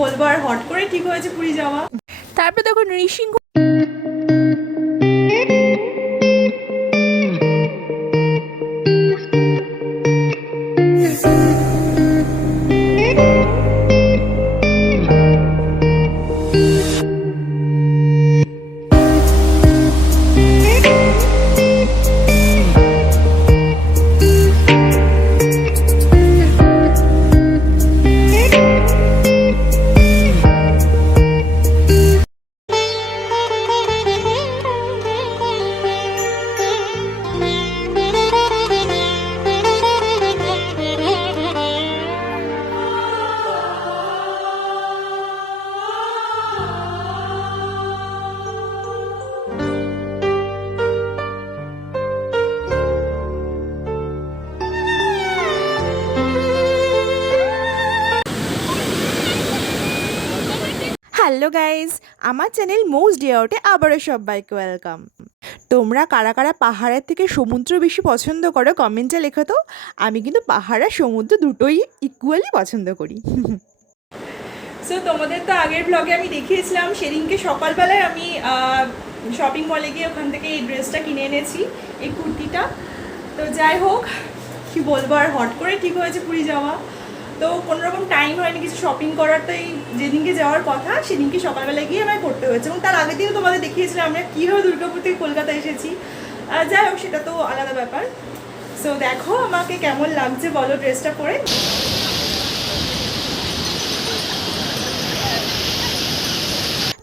বলবো, আর হট করে ঠিক হয়েছে পুরী যাওয়া। তারপর দেখো নৃসিংহ হ্যালো গাইজ, আমার চ্যানেল মোস্ট ডিয়ারটে আবারও সবাইকে ওয়েলকাম। তোমরা কারা কারা পাহাড়ের থেকে সমুদ্র বেশি পছন্দ করো কমেন্টে লেখো তো। আমি কিন্তু পাহাড় আর সমুদ্র দুটোই ইকুয়ালি পছন্দ করি। সো তোমাদের তো আগের ব্লগে আমি দেখিয়েছিলাম, সেদিনকে সকালবেলায় আমি শপিং মলে গিয়ে ওখান থেকে এই ড্রেসটা কিনে এনেছি, এই কুর্তিটা। তো যাই হোক, কি বলবো, আর হট করে ঠিক হয়েছে পুরী যাওয়া। তো কোনোরকম টাইম হয়নি কিছু শপিং করার, তো এই যেদিনকে যাওয়ার কথা সেদিনকে সকালবেলায় গিয়ে আমায় করতে হয়েছে। এবং তার আগের দিনও তোমাদের দেখিয়েছিলাম আমরা কীভাবে দুর্গাপুর থেকে কলকাতা এসেছি। যাই হোক, সেটা তো আলাদা ব্যাপার। সো দেখো আমাকে কেমন লাগছে বলো ড্রেসটা পরে।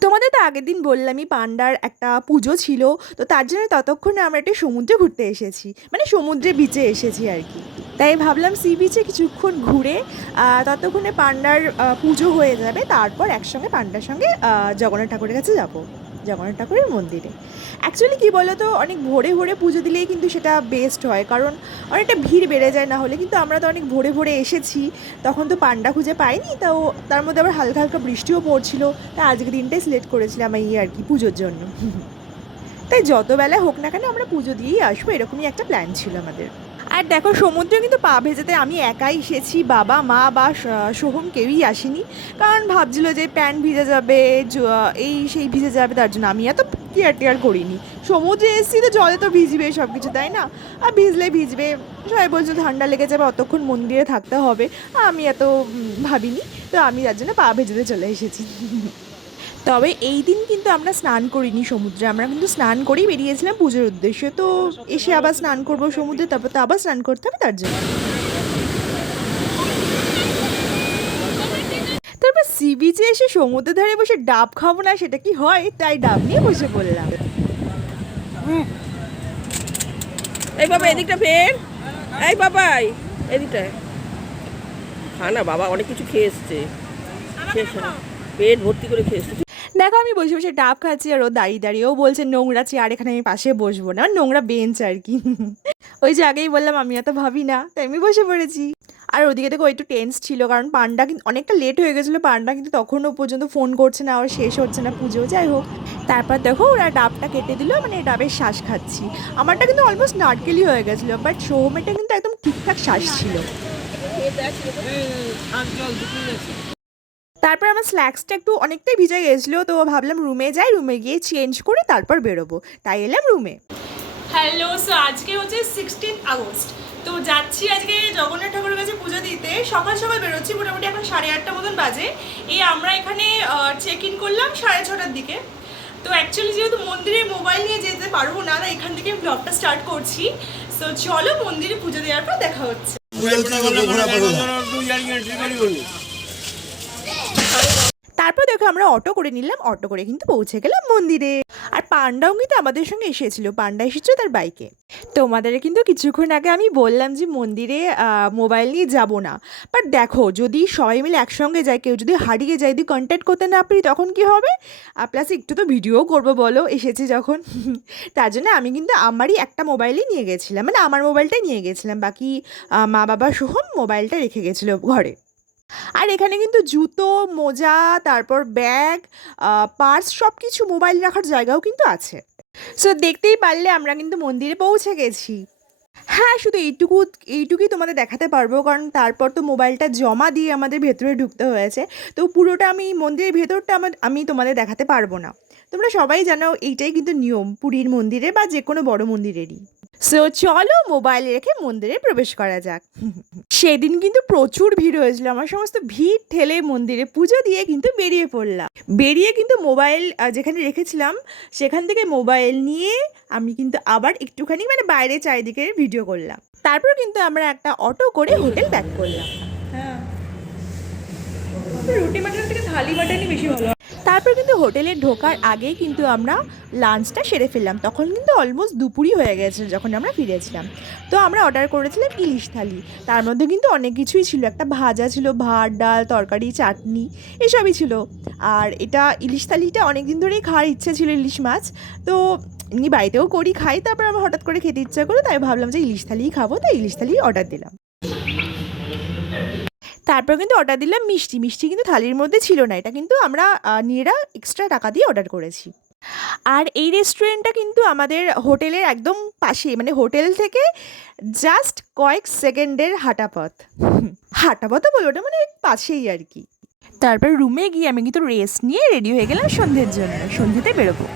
তোমাদের তো আগের দিন বললামই পান্ডার একটা পুজো ছিল, তো তার জন্য ততক্ষণে আমরা একটা সমুদ্রে ঘুরতে এসেছি, মানে সমুদ্রে বিচে এসেছি আর কি। তাই ভাবলাম সি বিচে কিছুক্ষণ ঘুরে ততক্ষণে পান্ডার পুজো হয়ে যাবে, তারপর একসঙ্গে পান্ডার সঙ্গে জগন্নাথ ঠাকুরের কাছে যাব, জগন্নাথ ঠাকুরের মন্দিরে। অ্যাকচুয়ালি কী বলো তো, অনেক ভোরে ভোরে পুজো দিলেই কিন্তু সেটা বেস্ট হয়, কারণ অনেকটা ভিড় বেড়ে যায়। না হলে কিন্তু আমরা তো অনেক ভোরে ভোরে এসেছি, তখন তো পান্ডা খুঁজে পাইনি। তাও তার মধ্যে আবার হালকা হালকা বৃষ্টিও পড়ছিল, তাই আজকে দিনটাই সিলেক্ট করেছিলাম এই আর কি পুজোর জন্য। তাই যত বেলায় হোক না কেন আমরা পুজো দিয়েই আসবো, এরকমই একটা প্ল্যান ছিল আমাদের। আর দেখো সমুদ্রে কিন্তু পা ভেজাতে আমি একাই এসেছি, বাবা মা বা সোহম কেউই আসেনি, কারণ ভাবছিল যে প্যান্ট ভিজে যাবে, এই সেই ভিজে যাবে, তার জন্য আমি এত কেয়ার টেয়ার করিনি। সমুদ্রে এসেছি তো জলে তো ভিজবে সব কিছু, তাই না? আর ভিজলে ভিজবে, সবাই বলছে ঠান্ডা লেগে যাবে, অতক্ষণ মন্দিরে থাকতে হবে, আমি এত ভাবিনি। তো আমি তার জন্য পা ভেজাতে চলে এসেছি। তবে এই দিন কিন্তু আমরা স্নান করিনি সমুদ্রে, আমরা কিন্তু স্নান করেই বেরিয়েছিলাম পুজোর উদ্দেশ্যে। তো এসে আবার স্নান করবো সমুদ্রে, তারপর তো আবার স্নান করতে হবে, তার জন্য। তারপর সি বিচে এসে সমুদ্রের ধারে বসে ডাব খাবো না সেটা কি হয়, তাই ডাব নিয়ে বসে পড়লাম। এই বাবা এদিকটা ফের, এই বাবাই এদিকটায় খা না বাবা, অনেক কিছু খেয়ে এসছে, পেট ভর্তি করে খেয়ে এসছে। দেখো আমি বসে বসে ডাব খাচ্ছি, আর ও দাঁড়িয়ে দাঁড়িয়েও বলছে নোংরা চেয়ার, এখানে আমি পাশে বসবো না, নোংরা বেঞ্চ আর কি। ওই যে আগেই বললাম আমি এত ভাবি না, তাই আমি বসে পড়েছি। আর ওদিকে দেখো একটু টেন্স ছিল, কারণ পান্ডা কিন্তু অনেকটা লেট হয়ে গেছিলো, পান্ডা কিন্তু তখনও পর্যন্ত ফোন করছে না, আর শেষ হচ্ছে না পুজো। যাই হোক, তারপর দেখো ওরা ডাবটা কেটে দিল, মানে ডাবের শ্বাস খাচ্ছি। আমারটা কিন্তু অলমোস্ট নারকেলই হয়ে গেছিলো, বাট সোহমেরটা কিন্তু একদম ঠিকঠাক শ্বাস ছিল। তারপর আমার স্ন্যাক্সটা একটু অনেকটাই ভিজে গেছিলো, তো ভাবলাম রুমে যাই, রুমে গিয়ে চেঞ্জ করে তারপর বেরোবো, তাই এলাম রুমে। হ্যালো, সো আজকে হচ্ছে 16 আগস্ট। তো যাচ্ছি আজকে জগন্নাথ ঠাকুরের কাছে পুজো দিতে। সকাল সকাল বেরোচ্ছি, মোটামুটি এখন 8:30 মতন বাজে। এই আমরা এখানে চেক ইন করলাম 6:30টার দিকে। তো অ্যাকচুয়ালি যেহেতু মন্দিরে মোবাইল নিয়ে যেতে পারবো না, তাই এখান থেকে ব্লগটা স্টার্ট করছি। সো চলো মন্দিরে পুজো দেওয়ার পর দেখা হচ্ছে। তারপর দেখো আমরা অটো করে নিলাম, অটো করে কিন্তু পৌঁছে গেলাম মন্দিরে। আর পান্ডাও কিন্তু আমাদের সঙ্গে এসেছিল, পান্ডা এসেছিল তার বাইকে। তোমাদের কিন্তু কিছুক্ষণ আগে আমি বললাম যে মন্দিরে মোবাইল নিয়ে যাব না, বাট দেখো যদি সবাই মিলে একসঙ্গে যায়, কেউ যদি হারিয়ে যায়, যদি কন্ট্যাক্ট করতে না পারি, তখন কি হবে? প্লাস একটু তো ভিডিও করবো বলো, এসেছি যখন। তার জন্য আমি কিন্তু আমারই একটা মোবাইলই নিয়ে গেছিলাম, মানে আমার মোবাইলটাই নিয়ে গেছিলাম, বাকি মা বাবা সোহম মোবাইলটা রেখে গেছিলো ঘরে। আর এখানে কিন্তু জুতো, মোজা, তারপর ব্যাগ, পার্স, সব কিছু মোবাইল রাখার জায়গাও কিন্তু আছে। সো দেখতেই পারলে আমরা কিন্তু মন্দিরে পৌঁছে গেছি। হ্যাঁ, শুধু এইটুকুই তোমাদের দেখাতে পারবো, কারণ তারপর তো মোবাইলটা জমা দিয়ে আমাদের ভেতরে ঢুকতে হয়েছে। তো পুরোটা আমি মন্দিরের ভেতরটা আমি তোমাদের দেখাতে পারবো না। তোমরা সবাই জানো এইটাই কিন্তু নিয়ম পুরীর মন্দিরে বা যে কোনো বড় মন্দিরেরই। সো চলো মোবাইল রেখে মন্দিরে প্রবেশ করা যাক। সেদিন কিন্তু প্রচুর ভিড় হয়েছিল, আমার সমস্ত ভিড় ঠেলে মন্দিরে পুজো দিয়ে কিন্তু বেরিয়ে পড়লাম। বেরিয়ে কিন্তু মোবাইল যেখানে রেখেছিলাম সেখান থেকে মোবাইল নিয়ে আমি কিন্তু আবার একটুখানি মানে বাইরে চারিদিকে ভিডিও করলাম। তারপর কিন্তু আমরা একটা অটো করে হোটেল ব্যাক করলাম। হ্যাঁ, রুটি মাটন থেকে থালি মাটনই বেশি ভালো। তারপর কিন্তু হোটেলে ঢোকার আগেই কিন্তু আমরা লাঞ্চটা সেরে ফেললাম। তখন কিন্তু অলমোস্ট দুপুরই হয়ে গেছে যখন আমরা ফিরেছিলাম। তো আমরা অর্ডার করেছিলাম ইলিশ থালি। তার মধ্যে কিন্তু অনেক কিছুই ছিল, একটা ভাজা ছিল, ভাত ডাল তরকারি চাটনি এসবই ছিল। আর এটা ইলিশ থালিটা অনেক দিন ধরেই খাওয়ার ইচ্ছে ছিল, ইলিশ মাছ। তো এমনি বাড়িতেও করি খাই, তারপর আমার হঠাৎ করে খেতে ইচ্ছা করলো, তাই ভাবলাম যে ইলিশ থালিই খাবো, তাই ইলিশ থালি অর্ডার দিলাম। তারপর কিন্তু অর্ডার দিলাম মিষ্টি। মিষ্টি কিন্তু থালির মধ্যে ছিল না, এটা কিন্তু আমরা নিজেরা এক্সট্রা টাকা দিয়ে অর্ডার করেছি। আর এই রেস্টুরেন্টটা কিন্তু আমাদের হোটেলের একদম পাশেই, মানে হোটেল থেকে জাস্ট কয়েক সেকেন্ডের হাঁটা পথ। হাঁটা পথও বলবো না, মানে পাশেই আর কি। তারপর রুমে গিয়ে আমি কিন্তু রেস্ট নিয়ে রেডি হয়ে গেলাম সন্ধ্যের জন্য, সন্ধ্যেতে বেরোবো।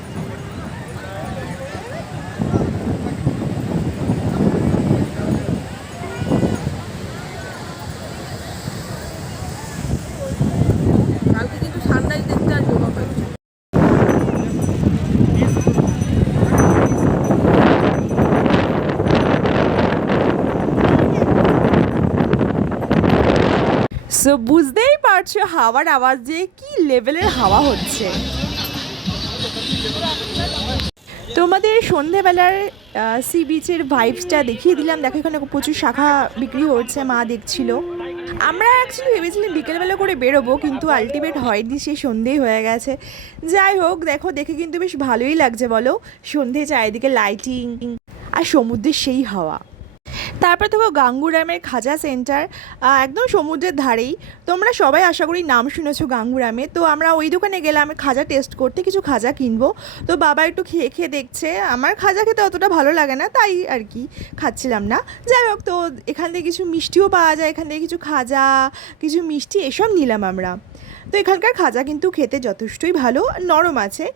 কালকে কিন্তু সানরাইজ দেখতে আসবো বাবা। সো বুঝতেই পারছো হাওয়ার আওয়াজ যে কি লেভেলের হাওয়া হচ্ছে। তোমাদের সন্ধেবেলার সি বিচের ভাইবসটা দেখিয়ে দিলাম। দেখো এখানে প্রচুর শাখা বিক্রি হচ্ছে, মা দেখছিল। আমরা অ্যাকচুয়ালি ভেবেছিলাম বিকেলবেলা করে বেরোবো, কিন্তু আলটিমেট হয়নি, সেই সন্ধেই হয়ে গেছে। যাই হোক, দেখো দেখে কিন্তু বেশ ভালোই লাগছে বলো, সন্ধে চারিদিকে লাইটিং আর সমুদ্রের সেই হাওয়া। তারপর দেখো গাঙ্গুরামের খাজা সেন্টার, একদম সমুদ্রের ধারেই। তোমরা সবাই আশা করি নাম শুনেছো গাঙ্গুরামে। তো আমরা ওই দোকানে গেলাম খাজা টেস্ট করতে, কিছু খাজা কিনবো। তো বাবা একটু খেয়ে খেয়ে দেখছে, আমার খাজা খেতে অতটা ভালো লাগে না, তাই আর কি খাচ্ছিলাম না। যাই হোক, তো এখান থেকে কিছু মিষ্টিও পাওয়া যায়, এখান থেকে কিছু খাজা কিছু মিষ্টি এসব নিলাম আমরা। তো এখানকার খাজা কিন্তু খেতে যথেষ্টই ভালো, নরম আছে।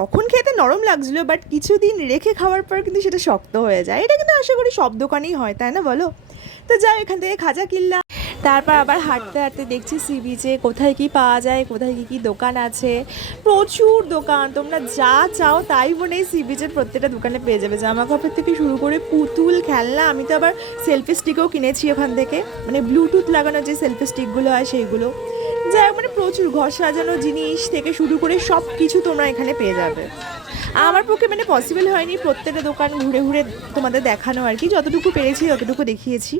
তখন খেতে নরম লাগছিলো, বাট কিছুদিন রেখে খাওয়ার পর কিন্তু সেটা শক্ত হয়ে যায়। এটা কিন্তু আশা করি সব দোকানেই হয়, তাই না বলো? তো যাই এখান থেকে খাজা কিনলাম। তারপর আবার হাঁটতে হাঁটতে দেখছি সি বিচে কোথায় কী পাওয়া যায়, কোথায় কী কী দোকান আছে। প্রচুর দোকান, তোমরা যা চাও তাই মনে হয় সি বিচের প্রত্যেকটা দোকানে পেয়ে যাবে। জামা কাপড় থেকে শুরু করে পুতুল খেলনা, আমি তো আবার সেলফি স্টিকও কিনেছি ওখান থেকে, মানে ব্লুটুথ লাগানো যে সেলফি স্টিকগুলো হয় সেইগুলো। যাই হোক, মানে প্রচুর ঘর সাজানো জিনিস থেকে শুরু করে সব কিছু তোমরা এখানে পেয়ে যাবে। আমার পক্ষে মানে পসিবল হয়নি প্রত্যেকটা দোকান ঘুরে ঘুরে তোমাদের দেখানো, আর কি যতটুকু পেরেছি ততটুকু দেখিয়েছি।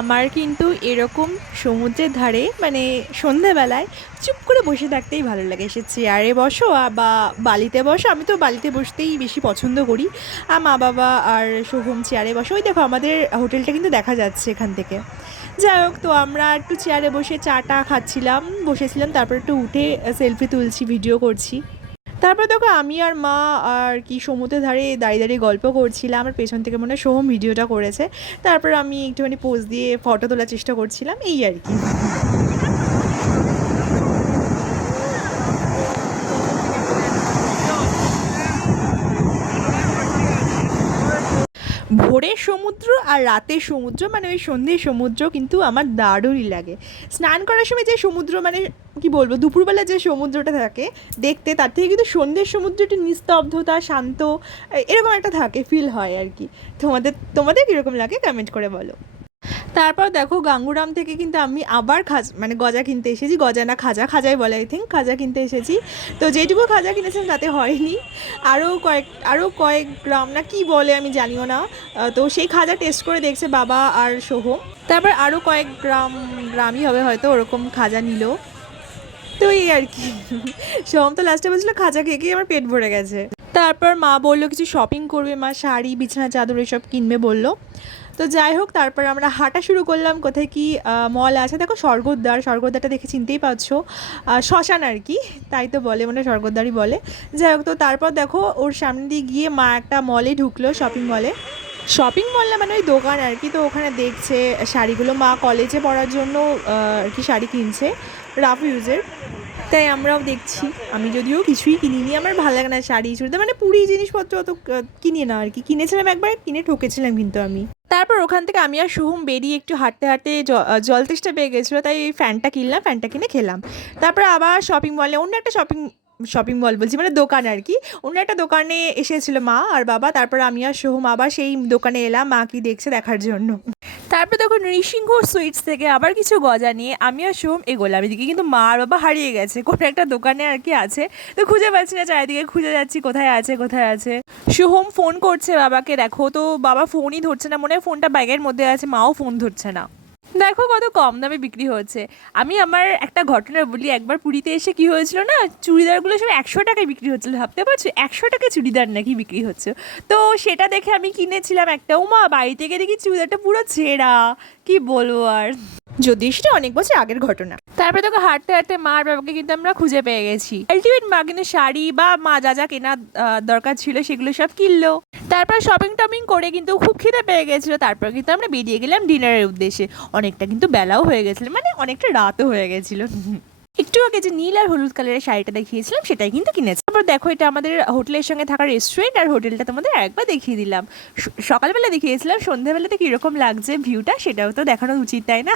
আমার কিন্তু এরকম সমুদ্রের ধারে মানে সন্ধেবেলায় চুপ করে বসে থাকতেই ভালো লাগে। সে চেয়ারে বসো বা বালিতে বসো, আমি তো বালিতে বসতেই বেশি পছন্দ করি। আর মা বাবা আর সোহম চেয়ারে বসো। ওই দেখো আমাদের হোটেলটা কিন্তু দেখা যাচ্ছে এখান থেকে। যাই হোক, তো আমরা একটু চেয়ারে বসে চাটা খাচ্ছিলাম, বসেছিলাম, তারপর একটু উঠে সেলফি তুলছি, ভিডিও করছি। তারপর দেখো আমি আর মা আর কি সমুদ্রের ধারে দাঁড়িয়ে দাঁড়িয়ে গল্প করছিলাম। আমার পেছন থেকে মনে হয় সোহম ভিডিওটা করেছে। তারপর আমি একটুখানি পোজ দিয়ে ফটো তোলার চেষ্টা করছিলাম, এই আর কি। ভোরের সমুদ্র আর রাতের সমুদ্র মানে ওই সন্ধ্যের সমুদ্র কিন্তু আমার দারুণই লাগে। স্নান করার সময় যে সমুদ্র মানে কি বলবো, দুপুরবেলা যে সমুদ্রটা থাকে দেখতে, তার থেকে কিন্তু সন্ধ্যের সমুদ্রটি নিস্তব্ধতা, শান্ত, এরকম একটা থাকে, ফিল হয় আর কি। তোমাদের তোমাদের কীরকম লাগে কমেন্ট করে বলো। তারপর দেখো গাঙ্গুরাম থেকে কিন্তু আমি আবার মানে গজা কিনতে এসেছি, গজা না খাজা, খাজাই বলে আই থিঙ্ক, খাজা কিনতে এসেছি। তো যেটুকু খাজা কিনেছিলাম তাতে হয়নি, আরও কয়েক গ্রাম না কি বলে আমি জানিও না। তো সেই খাজা টেস্ট করে দেখছে বাবা আর সোহম, তারপর আরও কয়েক গ্রামই হবে হয়তো ওরকম খাজা নিল। তো এই আর কি সোহম তো লাস্টে বলছিল খাজা খেয়ে খেয়ে আমার পেট ভরে গেছে। তারপর মা বললো কিছু শপিং করবে, মা শাড়ি বিছানা চাদর এসব কিনবে বললো। তো যাই হোক, তারপর আমরা হাঁটা শুরু করলাম। কোথায় কি মল আছে দেখো, স্বর্গদ্বারটা দেখে চিনতেই পারছো, শ্মশান আর কি, তাই তো বলে, মানে স্বর্গদ্বারই বলে। যাই হোক, তো তারপর দেখো ওর সামনে দিয়ে গিয়ে মা একটা মলে ঢুকলো, শপিং মল না মানে ওই দোকান আর কি। তো ওখানে দেখছে শাড়িগুলো, মা কলেজে পড়ার জন্য আর কি শাড়ি কিনছে রাফ ইউজের, তাই আমরাও দেখছি। আমি যদিও কিছুই কিনিনি, আমার ভালো লাগে না শাড়ি চুড়িদার, মানে পুরি জিনিসপত্র অত কিনি না আর কি। কিনেছিলাম একবার, কিনে ঠকেছিলাম কিন্তু আমি। তারপর ওখান থেকে আমি আর সোহম বেরিয়ে একটু হাঁটতে হাঁটতে জল তেষ্টা পেয়ে গেছিলো, তাই ফ্যানটা কিনলাম, ফ্যানটা কিনে খেলাম। তারপর আবার শপিং মলে অন্য একটা শপিং মল বলছি মানে দোকান আর কি, অন্য একটা দোকানে এসেছিল মা আর বাবা। তারপর আমি আর সোহম আবার সেই দোকানে এলাম মা কি দেখছে দেখার জন্য। তারপর দেখো নৃসিংহ সুইটস থেকে আবার কিছু গজা নিয়ে আমি আর সোহম এগোলাম। এদিকে কিন্তু মা আর বাবা হারিয়ে গেছে, কোনো একটা দোকানে আর কি আছে, তো খুঁজে পাচ্ছি না, চারিদিকে খুঁজে যাচ্ছি কোথায় আছে। সোহম ফোন করছে বাবাকে, দেখো তো বাবা ফোনই ধরছে না, মনে হয় ফোনটা ব্যাগের মধ্যে আছে, মাও ফোন ধরছে না। দেখো কত কম দামে বিক্রি হচ্ছে। আমি আমার একটা ঘটনা বলি, একবার পুরীতে এসে কি হয়েছিল না, চুড়িদারগুলো সব 100 টাকায় বিক্রি হচ্ছিলো, ভাবতে পারছো 100 টাকায় চুড়িদার নাকি বিক্রি হচ্ছে। তো সেটা দেখে আমি কিনেছিলাম একটা, মা বাড়ি থেকে দেখি চুড়িদারটা পুরো ছেঁড়া, কি বলবো আর, যদিও সেটা অনেক বছর আগের ঘটনা। তারপরে তোকে হাঁটতে হাঁটতে মা আর বাবাকে কিন্তু আমরা খুঁজে পেয়ে গেছি। আলটিমেট মা কিন্তু শাড়ি বা মা যা যা কেনার দরকার ছিল সেগুলো সব কিনলো। তারপর শপিং টপিং করে কিন্তু খুব খিদে পেয়ে গেছিলো। তারপর কিন্তু আমরা বেরিয়ে গেলাম ডিনারের উদ্দেশ্যে। অনেকটা কিন্তু বেলাও হয়ে গেছিলো, মানে অনেকটা রাতও হয়ে গেছিলো। একটু আগে যে নীল আর হলুদ কালারের শাড়িটা দেখিয়েছিলাম সেটাই কিন্তু কিনেছি। তারপর দেখো এটা আমাদের হোটেলের সঙ্গে থাকা রেস্টুরেন্ট, আর হোটেলটা তোমাদের একবার দেখিয়ে দিলাম। সকালবেলা দেখিয়েছিলাম, সন্ধ্যাবেলাতে কীরকম লাগছে ভিউটা সেটাও তো দেখানো উচিত, তাই না?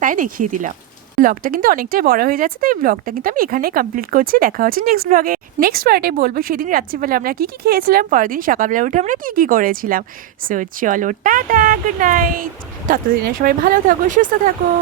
তাই দেখিয়ে দিলাম। ব্লগটা কিন্তু অনেকটাই বড় হয়ে যাচ্ছে, তাই ব্লগটা কিন্তু আমি এখানেই কমপ্লিট করছি। দেখা হচ্ছে নেক্সট ব্লগে। নেক্সট পার্টে বলবো সেদিন রাত্রিবেলা আমরা কী কী খেয়েছিলাম, পরের দিন সকালবেলা উঠে আমরা কী কী করেছিলাম। সো চলো টাটা, গুড নাইট। ততদিনে সবাই ভালো থাকো, সুস্থ থাকো।